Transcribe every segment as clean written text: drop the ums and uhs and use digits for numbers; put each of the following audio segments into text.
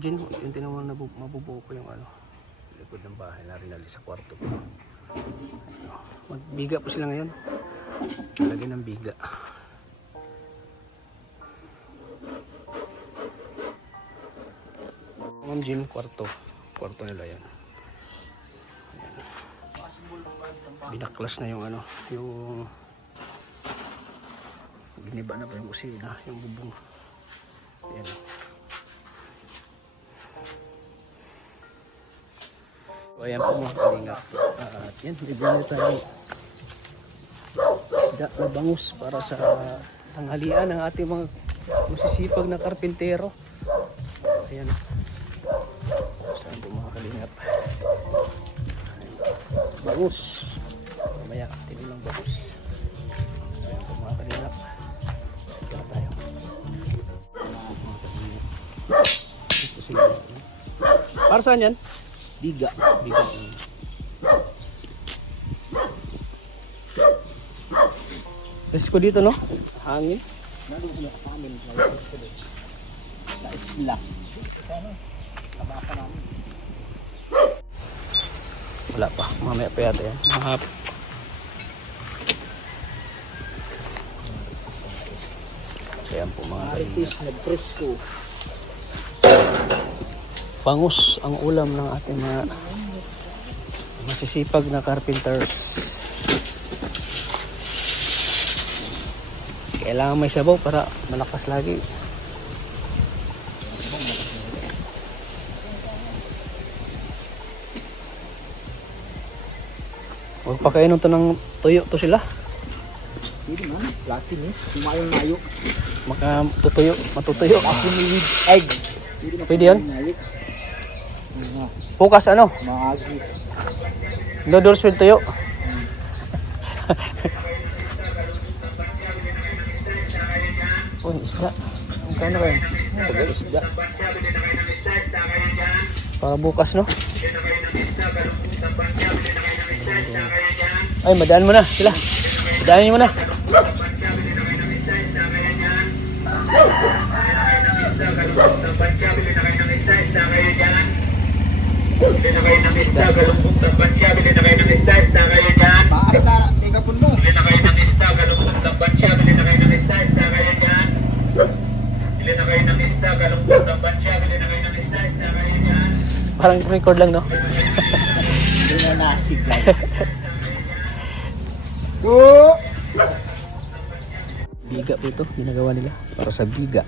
Diyan, yung tinawag na mabubuo ko yung ano, likod ng bahay na rin sa kwarto ko. Magbiga po sila ngayon. Lagyan ng biga. Ma'am Jean, kwarto nila yan. Ayan. Binaklas na yung ano, yung giniba na pa yung kusina, yung bubong. Ayan. So ayan po mga kalingap. At yan, bibili tayo isda na bangus para sa tanghalian ng ating mga masisipag na karpintero. Ayan. Saan po mga kalingap? Bangus. Mamaya, tinilang bangus. Ayan po mga kalingap. Kaya tayo. Ito sila. Para saan yan? Biga. Biga. Resko dito, no? Hangin. Nandun sila sa amin. Sa isla. Wala pa. Mamaya pa yata yan. Mahap. So yan po mga nag-presko. bangus ang ulam ng ating mga masisipag na carpenters. Kailangan may sabaw para malakas lagi. Huwag pa kainom to ng tuyo to sila. Hindi man, platin eh. Mayo. Makatutuyo, matutuyo. Platin with egg. Pwede yun? Bukas ano? Maagi. Noodles with tuyo. Oh, isda. Ang kano ba yun? Isda. Para bukas, no? Ay, madaan mo na sila. Madaanin mo na. Parang record lang, no? Nasig lang. Biga po ito, ginagawa nila para sa biga.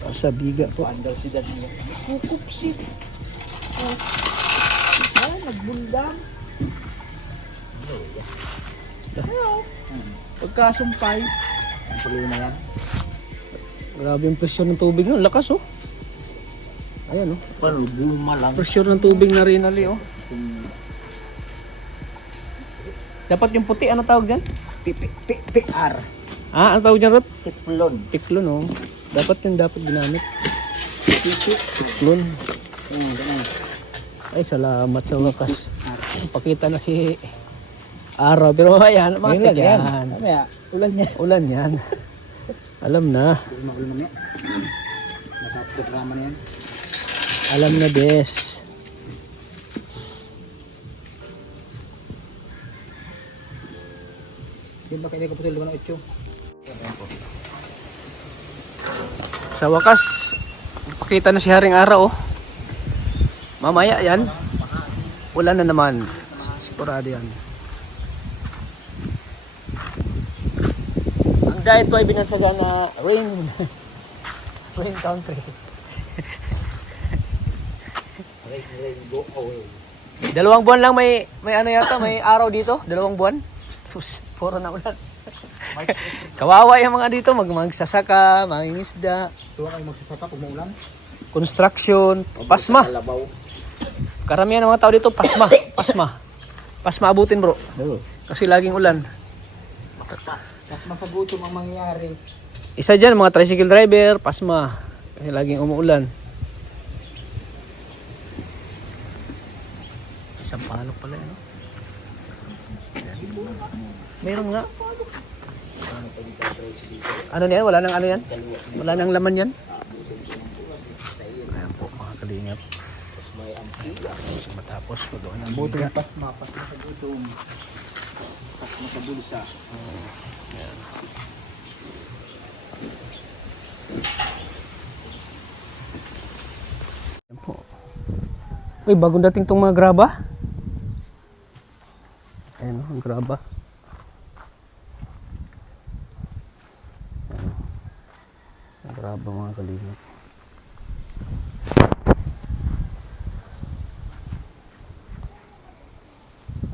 Para sa biga po. Andal si dad niya. Kukupsit. Nagbundang. Pagkasumpay. Ang tuloy na yan. Grabe yung pressure ng tubig nun, lakas oh. Ayan oh. Paano, buma lang. Pressure ng tubig na rin ali oh. Dapat yung puti, ano tawag dyan? PR. Ah, ano tawag dyan, Rot? Tiplon. Tiklon oh. Dapat yung dapat ginamit. Tiklon. Ay, salamat sa wakas. Pakita na si Araw. Pero mamaya, makita yan. Mamaya, ulan niya. Ulan yan. Alam na. Maulan niya. Nakaprograma na yan. Alam na, Des. Di ba kayo may kaputil 2 ng 8? Sa wakas, pakita na si Haring Araw oh. Mamaya yan. Wala na naman. Sigurado yan. Ang diet ko ay binansaga na rain. Rain country. Rain go away. 2 buwan lang may ano yata, may araw dito. 2 buwan. Sus, puro na ulan. Kawawa yung mga dito, magsasaka, mangingisda. Tuwa kayo magsasaka pag maulan? Construction, pasma. Kalabaw. Karamihan ng mga tao dito, pasma. Pasma abutin bro. Kasi laging ulan. Mas mapagutom ang mangyayari. Isa dyan, mga tricycle driver, pasma. Kasi laging umuulan. Isang palok pala yun. No? Meron nga. Ano yan? Wala nang ano yan? Wala nang laman yan? kalingap. Tapos may ampiya. So, matapos paggawa ng Buto biga. yung pas mapasok sa gutom. Pas makabulsa. Yan po. Uy, bagong dating tong mga graba. Ayan, ang graba. Ayan. Ang graba mga kalingap.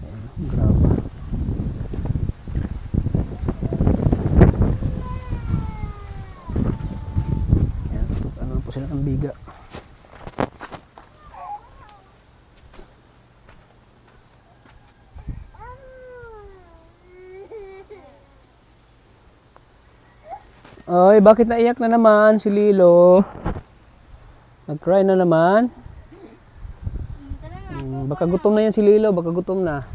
Ayan, ang graba. Ayan, ano po sila ng biga. Oy, bakit naiyak na naman si Lilo? Nag-cry na naman? Baka gutom na yan si Lilo, baka gutom na.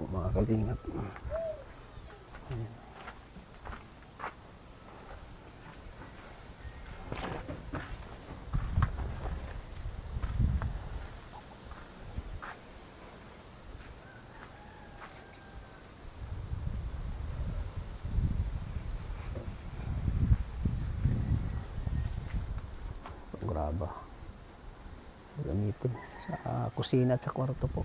Mga kalingap. Graba. Gamitin sa kusina at sa kwarto po.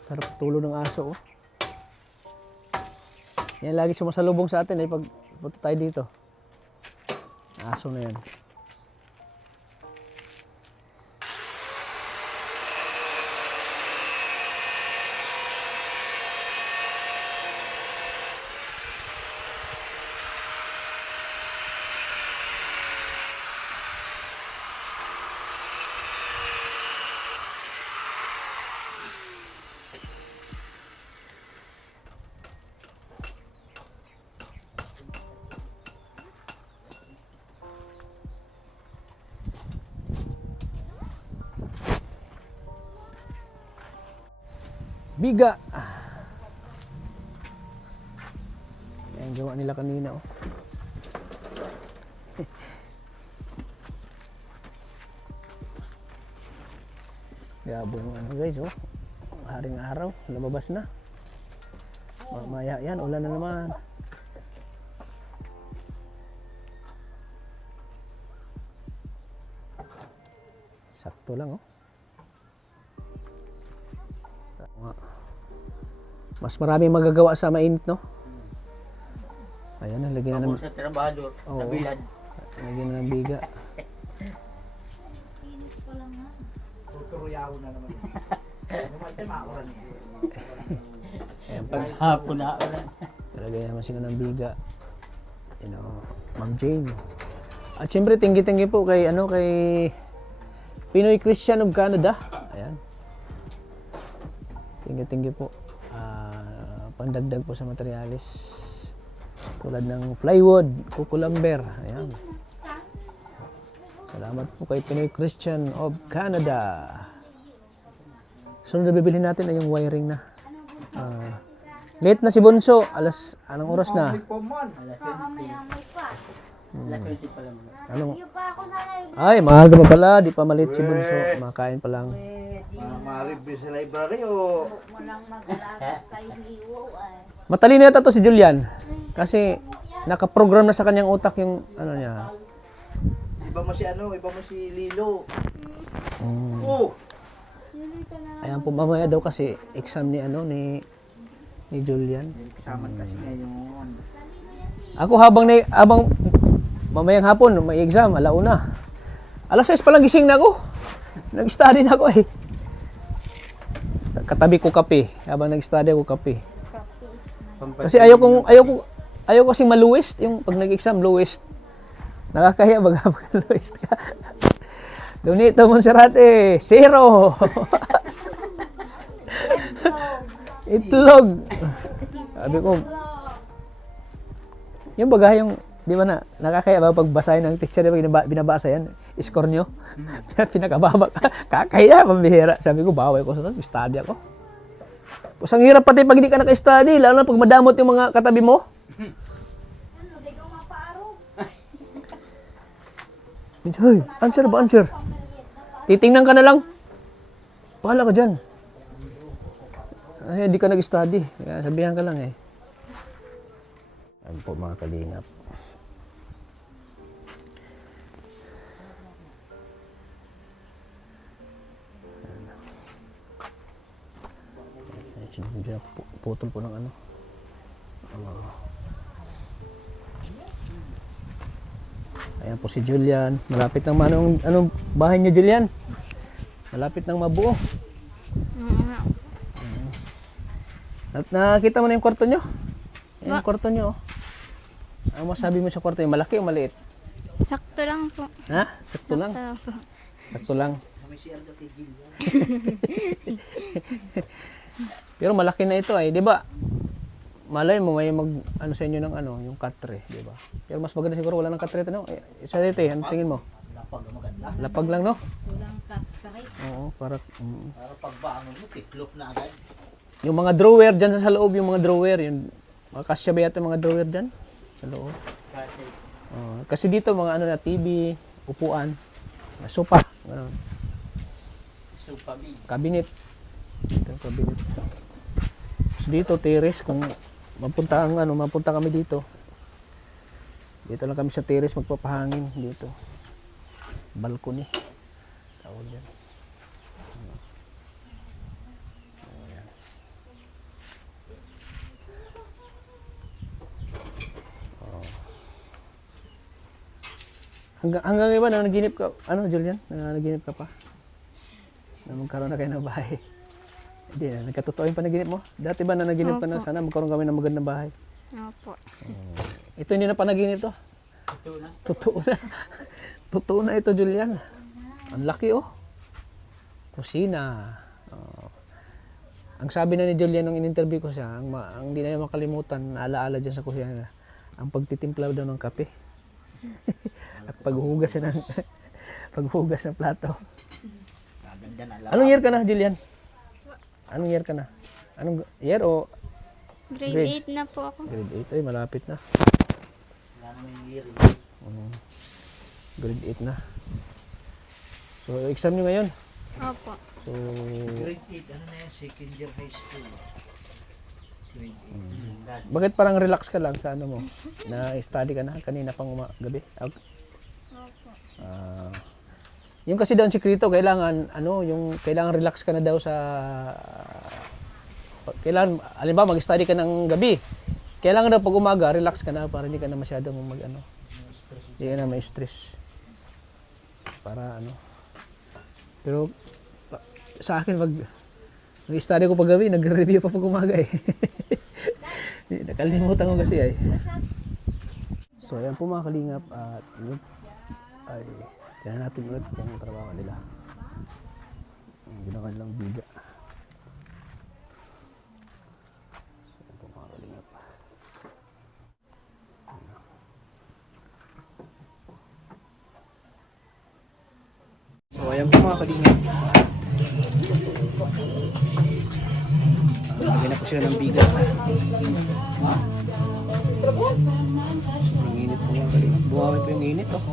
Sarap tulog ng aso, oh. Yan lagi sumasalubong sa atin, pag punta tayo dito. Aso na yan. Biga. Yan gawa nila kanina, oh. Gabo yung ano guys, oh. Haring araw, lumabas na. Mamaya yan, ulan na naman. Sakto lang, oh. Mas maraming magagawa sa mainit, no? Ayan, lagyan na ng... Sa trabador, Oo. sa bilad. Lagyan na ng biga. Tuturuyaw na naman. Namatay mauran. Ayan, pag Hapon na ulan. lagyan naman sila ng biga. You know, Ma'am Jane. At syempre, tinggi-tinggi po kay, kay Pinoy Christian of Canada. Ayan. Tinggi-tinggi po. Pandagdag po sa materialis. Tulad ng plywood, kukulamber. Ayan. Salamat po kay Pinoy Christian of Canada. Sunod na bibili natin ay yung wiring na. Late na si Bunso. Anong oras na? Anong? Ay, maaga pa pala. Di pa malit si Bunso. Makain pa lang. Ma-review sa library o... Matalino yata to si Julian. Kasi nakaprogram na sa kanyang utak yung ano niya. Iba mo si iba mo si Lilo. Oh! Ayan po, mamaya daw kasi exam ni ni Julian. Examen kasi ngayon. Ako habang mamayang hapon may exam, alauna. Alas 6 pa lang gising na ako. Nag-study na ako eh. Katabi ko kape. Habang nag-study ako kape. Kasi ayaw ko kasi ma-lowest yung pag nag-exam lowest. Nakakahiya pag lowest ka. Donito Monserrate, 0. Itlog. Sabi ko, yung baga yung Di ba na, nakakaya ba pagbasahin ng teacher, di ba binabasa yan? Score nyo? Pinakababa ka. Kakaya, pambihira. Sabi ko, bawal ko sa study ako. Tapos ang hirap pati pag hindi ka naka-study, lalo na pag madamot yung mga katabi mo. Hoy, answer ba, answer? Titingnan ka na lang. Bahala ka dyan. Ay, hindi ka nag-study. Kaya sabihan ka lang eh. Ayun po mga kalingap. Diyan, putol po ng ano. Ayan po si Julian. Malapit nang anong bahay niyo, Julian? Malapit nang mabuo. Nakita mo na yung kwarto nyo? Yung kwarto nyo. Ang masabi mo sa kwarto nyo, malaki o maliit? Sakto lang po. Ha? Sakto lang? Sakto lang po. Sakto lang. Pero malaki na ito ay, di ba? Malay mo may mag ano sa inyo ng ano, yung katre, di ba? Pero mas maganda siguro wala nang katre ito, no? Isa dito, ano tingin mo? Lapag ang maganda. Lapag lang, no? Walang katre. Oo, para Para pagbangon mo, tiklop na agad. yung mga drawer diyan sa loob, yung mga drawer, yung makasya ba yata yung mga drawer diyan sa loob? Kasi dito mga ano na TV, upuan, sofa, ganun. Sofa big. Cabinet. Ito yung cabinet. So dito terrace kung mapunta kami dito. Dito lang kami sa terrace magpapahangin dito. Balcony. Tawag diyan. Hanggang iba nanaginip ka, ano Julian? Nanaginip ka pa? Na magkaroon na kayo ng bahay. Hindi na, nagkatotoo yung panaginip mo? Dati ba nanaginip ka na sana magkaroon kami ng magandang bahay? Opo. Ito hindi na panaginip to? Ito na. Totoo na. Totoo na ito, Julian. Ang laki oh. Kusina. Oh. Ang sabi na ni Julian nung in-interview ko siya, ang hindi na niya makalimutan, alaala dyan sa kusina, ang pagtitimpla daw ng kape. At paghuhugas ng paghuhugas ng plato. Gaganda na lang. Anong year ka na, Julian? Anong year ka na? Anong year o Grade Grades? 8 na po ako. grade 8? Ay, malapit na. Wala naman yung year. Grade 8 na. So, exam nyo ngayon. Opo. So, Grade 8, ano na yan? Second year high school. Grade 8. bakit parang relax ka lang sa ano mo? Na-study ka na kanina pang gabi? Opo. Yung kasi daw ang sikreto, kailangan kailangan relax ka na daw sa kailangan halimbawa mag-study ka ng gabi. Kailangan daw pag umaga relax ka na para hindi ka na masyadong hindi ka na ma-stress. Para Pero sa akin pag nag-study ko pag gabi, nagre-review pa pag umaga eh. Nakalimutan ko kasi ay. So ayan po mga kalingap at ay tingnan natin ulit kung trabaho nila. Ang ginawa nilang biga. So ayan po mga kalingap. So ayan po mga kalingap. Lagyan na po sila ng biga. Ang init po mga kalingap. Bumawi po yung init oh.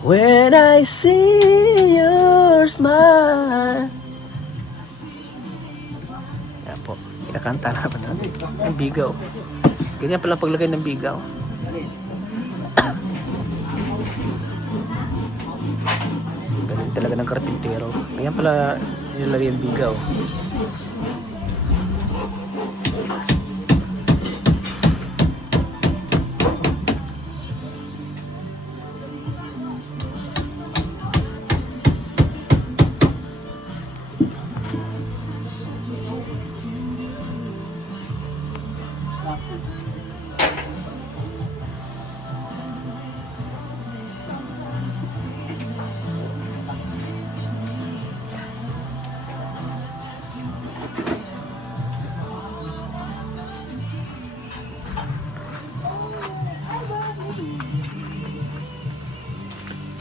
When I see your smile. Yan po, kinakanta naman natin. Ang bigaw. Ganyan pala paglagay ng bigaw. rin talaga ng karpintero. Ayan pala nilalagay yung bigaw.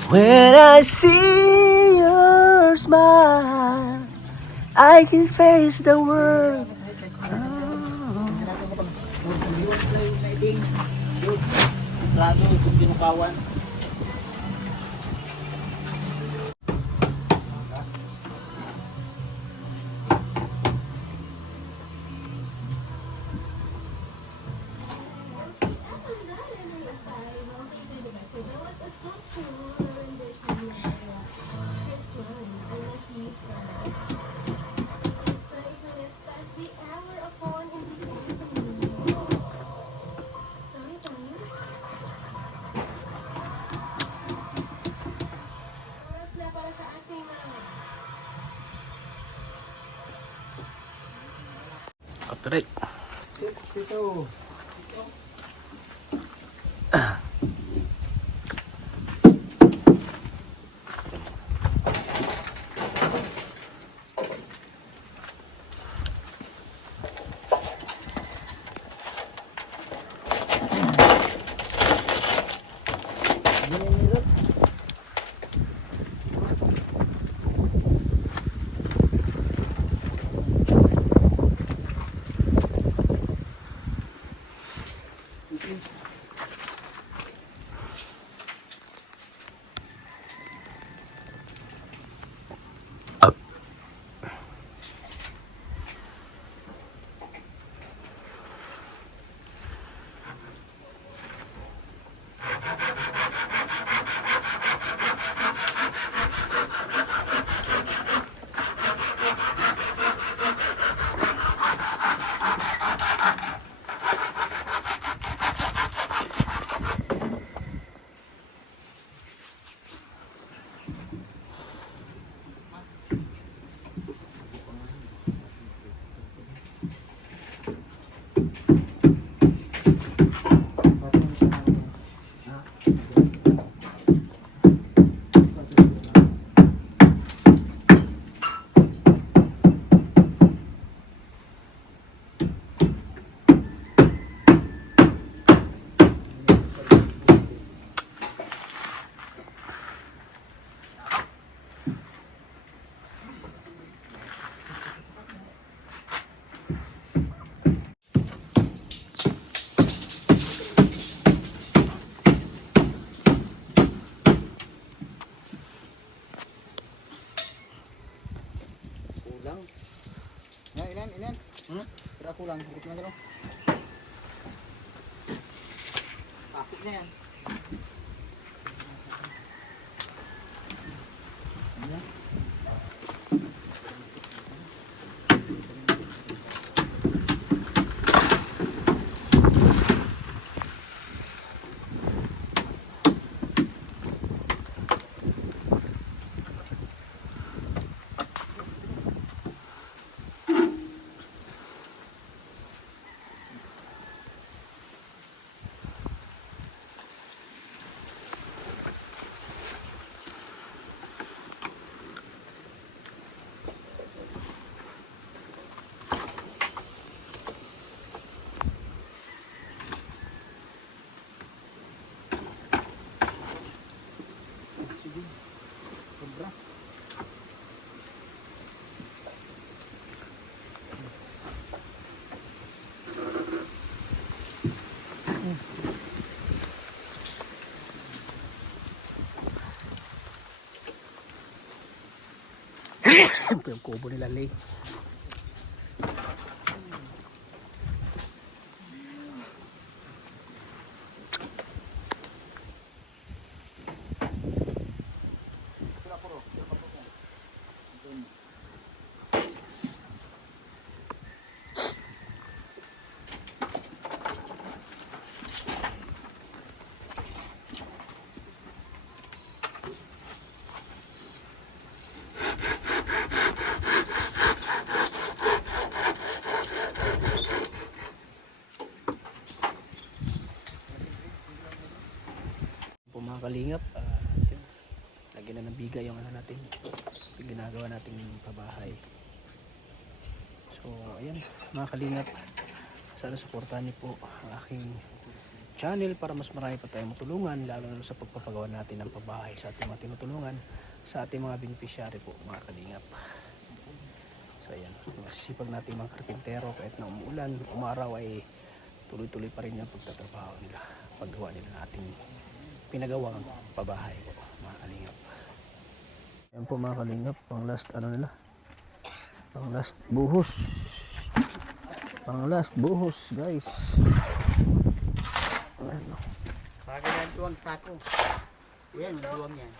When I see your smile, I can face the world. Plano, itong pinukawan. Copyright. Ito. Kulang. Ya, ilan? Kira kulang, ikut na gano'n. Pakit na yan. Ito yung kubo nila Lay. lagyan na ng biga yung ano natin, yung ginagawa nating pabahay. So ayan mga kalingap, sana suportahan niyo po ang aking channel para mas marami pa tayong matulungan, lalo na sa pagpapagawa natin ng pabahay sa ating mga tinutulungan, sa ating mga beneficiary po mga kalingap. So ayan, masisipag natin mga karpintero, kahit na umuulan, umaraw, ay tuloy-tuloy pa rin yung pagtatrabaho nila, paggawa nila ng ating pinagawang pabahay po mga kalingap. Ayan po mga kalingap, pang last ano nila, pang last buhos, pang last buhos guys. Ayan, Pagkagan tuwang sako. Yan, duwang yan.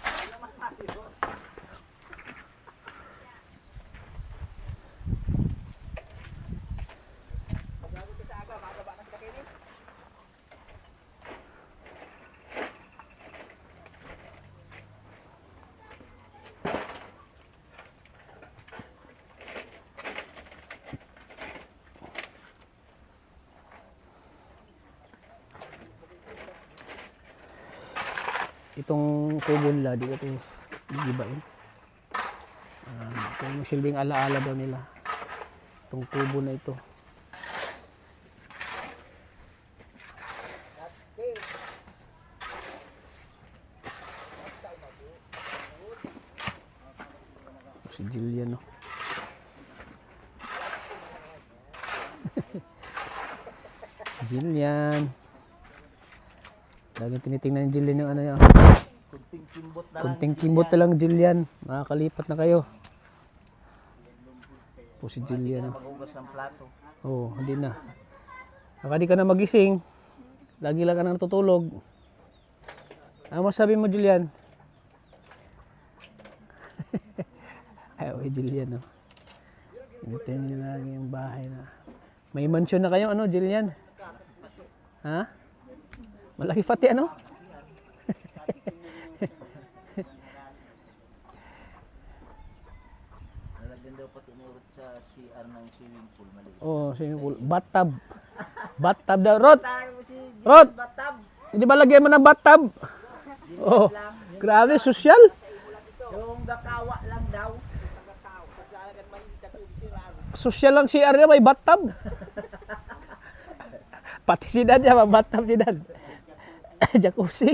itong tubo nila, di ko ito gigibain. Ito yung silbing alaala daw nila, itong tubo na ito. Si Jillian, no? Jillian, lagi tinitingnan ni Jillian yung ano yan. Kunting kimbot na lang Jillian, makakalipat na kayo. Po si Jillian, no? Maghugas ng plato. Oo, hindi na. Baka di ka na magising, lagi lang ka na natutulog. Ano masabi mo Jillian? Ay, okay Jillian, no? Initin niyo na lagi yung bahay na. May mansion na kayo, ano Jillian? Ha? Malaki pati ano? Nalagyan daw pati nurot sa CR ng swimming pool. Maliit. Oh, swimming pool. Bathtub. Bathtub daw. Rod! Rod! Hindi ba lagyan mo ng bathtub? Oh, grabe, sosyal. Yung gakawa lang daw. Sosyal lang CR niya, may bathtub. Pati si Dad niya, may bathtub si Dad. Jacuzzi.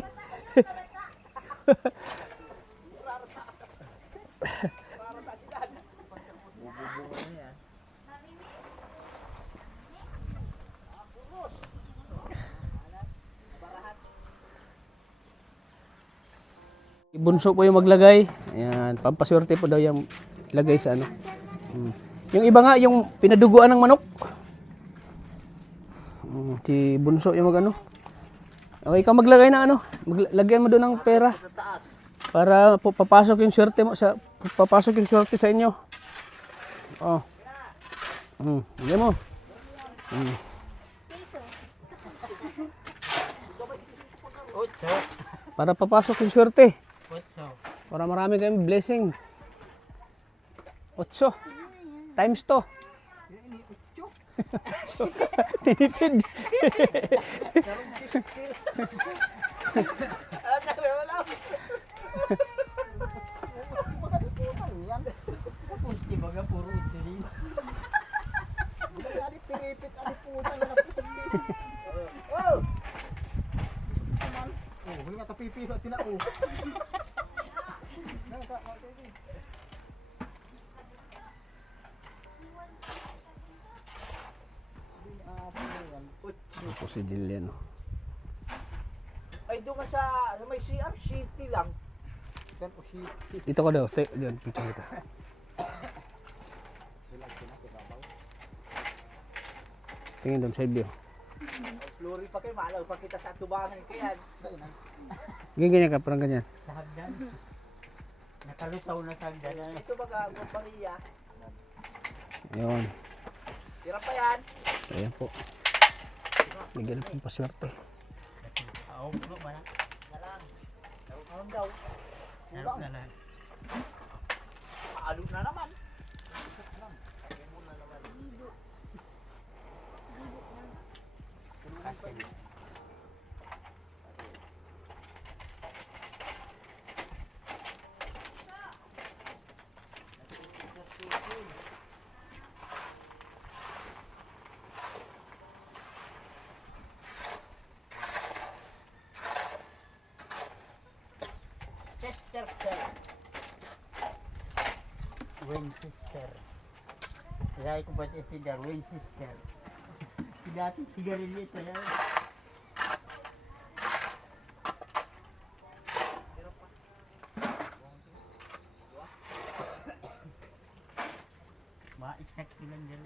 Bunso po yung maglagay. Ayan, pampaswerte po daw yung lagay sa ano. Yung iba nga, yung pinaduguan ng manok. Si Bunso yung mag ano. Okay, ikaw maglagay ng ano. Lagyan mo doon ng pera. Para po papasok yung swerte mo sa papasok yung swerte sa inyo. Oh. Lagyan mo. Otso. Para papasok yung swerte. Otso. Para marami kayong blessing. 8 times to. Tinipid. Pusti baga puro utili. Ako si Jillian. Ay doon ka sa may CR City lang. Dito ko daw. Diyan, picture kita. Tingin doon, side view. Flori pa kayo, malaw pa kita sa tubangan kayan. Ganyan ka, parang ganyan. Sa hagdan. Nakalutaw na sa hagdan. Ito baga, Guapariya. Ayun. Tira pa yan. Ayan po. Bigyan po paswerte. Oo, puno ba na? Nalang. Nalang daw. Nalang na lang. Paalo na naman. Winchester, sir. Winchester. Kaya ko ba't ito dar Winchester? Si dati sigarilyo ito yan. Ma-effect ko lang dyan.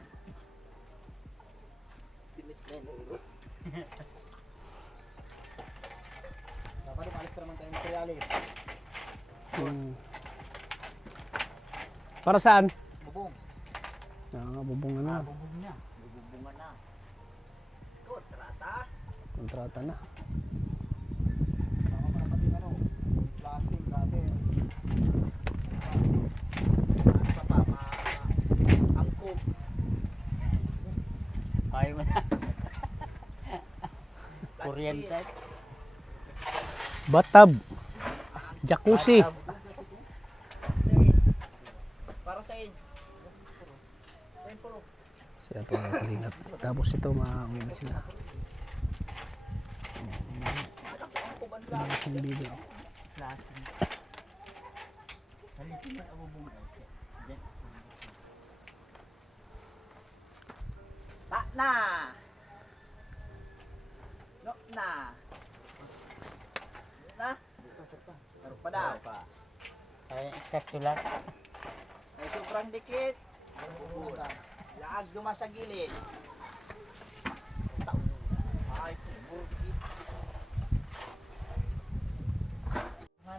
Dapat umalis naman tayong materialis. Para saan? Bubong. Bubong na. Bubog niya. Bubungan na. Ito, trata. Kontrata na. Tama pa naman din ano. Plastic dati. Ano pa pa? Angkop. Ayaw mo na. Kuryente. Bathtub. Jacuzzi. Para sa inyo. Siya po mga kalingap. Tapos ito, makauwi na sila. Yung video. Klase. Halitin mo ang bubong. Ta na. No na. Na. Pero pa daw. Ay, eksakto lang. Ay sobrang dikit. Laag duma sa gilid. Ay, burgit.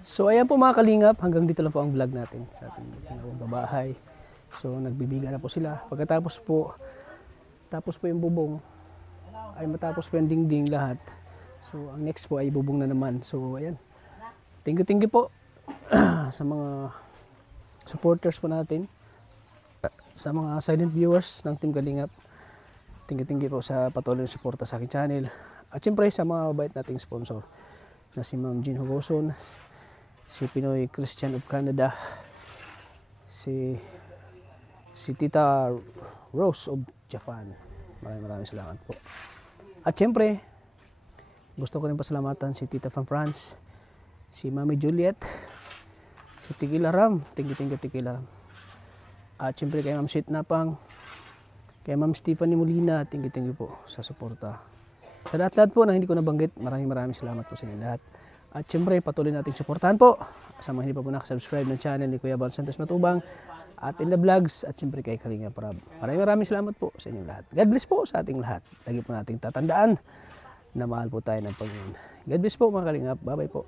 So ayan po mga kalingap, hanggang dito lang po ang vlog natin sa ating ginawang babahay. So nagbibigan na po sila. Pagkatapos po, tapos po yung bubong, ay matapos po yung dingding lahat. So ang next po ay bubong na naman. So ayan, thank you po sa mga supporters po natin, sa mga silent viewers ng Team Kalingap. Thank you po sa patuloy na suporta sa aking channel. At syempre sa mga mabait nating sponsor na si Ma'am Jean Hugoson, si Pinoy Christian of Canada, si Tita Rose of Japan. Maraming salamat po. At syempre, gusto ko rin pasalamatan si Tita from France, si Mami Juliet, si Tequila Ram. Thank you Tequila Ram. At syempre kay Ma'am Sweet Napang, kay Ma'am Stephanie Molina, thank you po sa suporta. Sa lahat-lahat po na hindi ko nabanggit, maraming salamat po sa inyo lahat. At syempre, patuloy nating suportahan po sa mga hindi pa po nakasubscribe ng channel ni Kuya Val Santos Matubang at in the vlogs at syempre kay Kalinga Prab. Maraming salamat po sa inyong lahat. God bless po sa ating lahat. Lagi po nating tatandaan na mahal po tayo ng Panginoon. God bless po mga Kalingap. Bye-bye po.